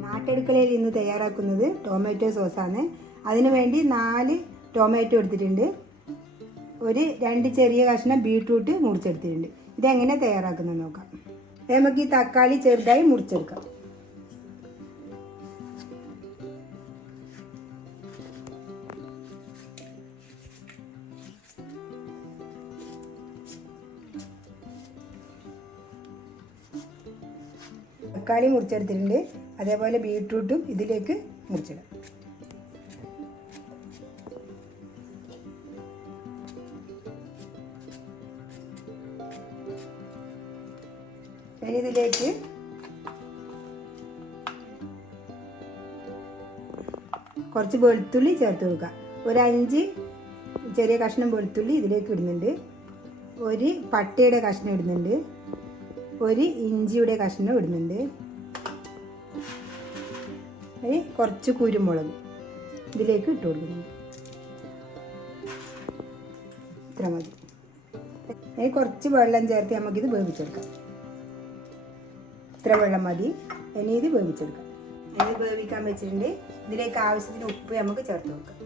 നാട്ടടുക്കളയിൽ ഇന്ന് തയ്യാറാക്കുന്നത് ടൊമാറ്റോ സോസാണ്. അതിനുവേണ്ടി നാല് ടൊമാറ്റോ എടുത്തിട്ടുണ്ട്. ഒരു രണ്ട് ചെറിയ കഷ്ണം ബീട്രൂട്ട് മുറിച്ചെടുത്തിട്ടുണ്ട്. ഇതെങ്ങനെ തയ്യാറാക്കുന്നത് നോക്കാം. നമുക്ക് ഈ തക്കാളി ചെറുതായി മുറിച്ചെടുക്കാം. തക്കാളി മുറിച്ചെടുത്തിട്ടുണ്ട്. അതേപോലെ ബീട്രൂട്ടും ഇതിലേക്ക് മുറിച്ചിടാം. ഇനി ഇതിലേക്ക് കുറച്ച് വെളുത്തുള്ളി ചേർത്ത് കൊടുക്കുക ഒരു അഞ്ച് ചെറിയ കഷ്ണം വെളുത്തുള്ളി ഇതിലേക്ക് ഇടുന്നുണ്ട്. ഒരു പട്ടയുടെ കഷ്ണം ഇടുന്നുണ്ട്. ഒരു ഇഞ്ചിയുടെ കഷ്ണം ഇടുന്നുണ്ട്. കുറച്ച് കുരുമുളക് ഇതിലേക്ക് ഇട്ട് കൊടുക്കുന്നുണ്ട്. ഇത്ര മതി. ഇനി കുറച്ച് വെള്ളം ചേർത്ത് നമുക്കിത് വേവിച്ചെടുക്കാം. ഇത്ര വെള്ളം മതി. ഇനി ഇത് വേവിച്ചെടുക്കാം. ഇനി വേവിക്കാൻ വെച്ചിട്ടുണ്ട്. ഇതിലേക്ക് ആവശ്യത്തിന് ഉപ്പ് നമുക്ക് ചേർത്ത് കൊടുക്കാം.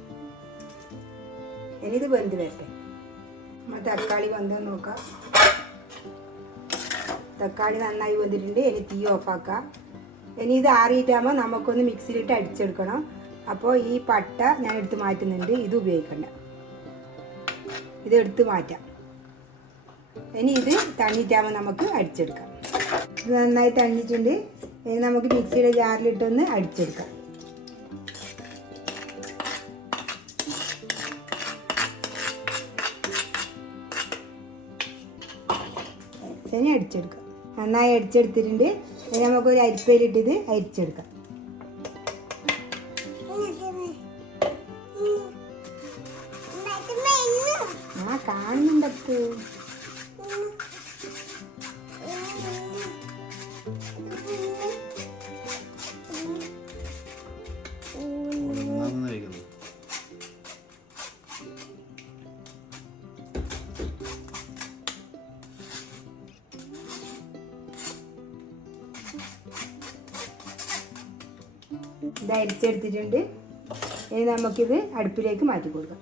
ഇനി ഇത് വെന്ത് വരട്ടെ. നമ്മൾ തക്കാളി വന്താൻ നോക്കാം. തക്കാളി നന്നായി വന്നിട്ടുണ്ട് ഇനി തീ ഓഫാക്കാം. ഇനി ഇത് ആറിയിട്ടാകുമ്പോൾ നമുക്കൊന്ന് മിക്സിയിലിട്ട് അടിച്ചെടുക്കണം. അപ്പോൾ ഈ പട്ട ഞാൻ എടുത്ത് മാറ്റുന്നുണ്ട്. ഇത് ഉപയോഗിക്കണ്ട. ഇത് എടുത്ത് മാറ്റാം. ഇനി ഇത് തണ്ണിട്ടാകുമ്പോൾ നമുക്ക് അടിച്ചെടുക്കാം. ഇത് നന്നായി തണ്ണിട്ടുണ്ട് ഇനി നമുക്ക് മിക്സിയുടെ ജാറിലിട്ടൊന്ന് അടിച്ചെടുക്കാം. ഇനി അടിച്ചെടുക്കാം. നന്നായി അടിച്ചെടുത്തിട്ടുണ്ട് നമുക്കൊരു അരിപ്പയിലിട്ടിത് അരിച്ചെടുക്കാം ആ കാണുന്നുണ്ടപ്പോ ഇത് അരിച്ചെടുത്തിട്ടുണ്ട്. ഇനി നമുക്കിത് അടുപ്പിലേക്ക് മാറ്റി കൊടുക്കാം.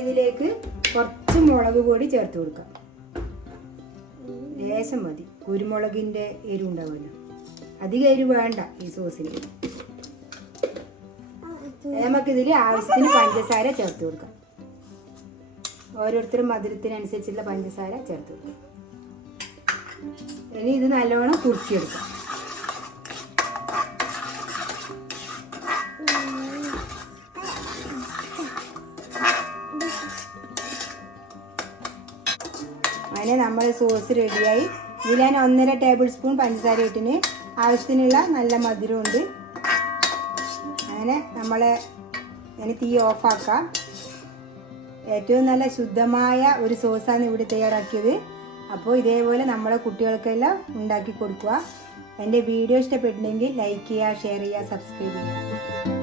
ഇതിലേക്ക് കുറച്ച് മുളക് പൊടി ചേർത്ത് കൊടുക്കാം. ലേശം മതി. കുരുമുളകിന്റെ എരിവ് ഉണ്ടാവുമല്ലോ. അധികം എരിവ് വേണ്ട ഈ സോസിന്. നമുക്കിതിൽ ആവശ്യത്തിന് പഞ്ചസാര ചേർത്ത് കൊടുക്കാം. ഓരോരുത്തരും മധുരത്തിനനുസരിച്ചുള്ള പഞ്ചസാര ചേർത്ത് ഇനി ഇത് നല്ലോണം കുറുക്കിയെടുക്കാം. അങ്ങനെ നമ്മൾ സോസ് റെഡിയായി. ഇതിൽ ഞാൻ ഒന്നര ടേബിൾ സ്പൂൺ പഞ്ചസാര ഇട്ടിന്. ആവശ്യത്തിനുള്ള നല്ല മധുരമുണ്ട്. അങ്ങനെ നമ്മൾ ഇനി തീ ഓഫാക്കാം. ഏറ്റവും നല്ല ശുദ്ധമായ ഒരു സോസാണ് ഇവിടെ തയ്യാറാക്കിയത്. അപ്പോൾ ഇതേപോലെ നമ്മളെ കുട്ടികൾക്കെല്ലാം ഉണ്ടാക്കി കൊടുക്കുക. എന്റെ വീഡിയോ ഇഷ്ടപ്പെട്ടിട്ടുണ്ടെങ്കിൽ ലൈക്ക് ചെയ്യുക ഷെയർ ചെയ്യുക സബ്സ്ക്രൈബ് ചെയ്യുക.